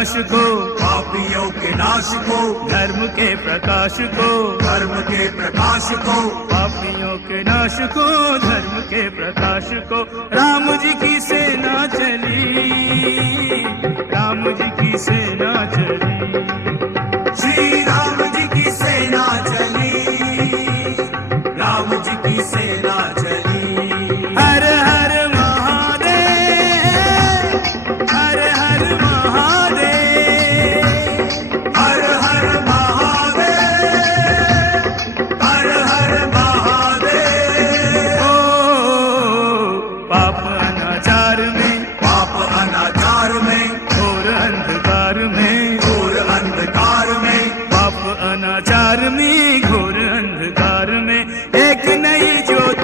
नाश को, पापियों के नाश को, धर्म के प्रकाश को, धर्म के प्रकाश को, पापियों के नाश को, धर्म के प्रकाश को। राम जी की सेना चली, राम जी की सेना चली, श्री राम जी की सेना चली, राम जी की सेना चली। हर हर महादेव, हर हर महादेव, हर हर महादेव, हर हर महादेव। ओ पाप अनाचार में, पाप अनाचार में, घोर अंधकार में, घोर अंधकार में, पाप अनाचार में, घोर अंधकार में एक नई ज्योति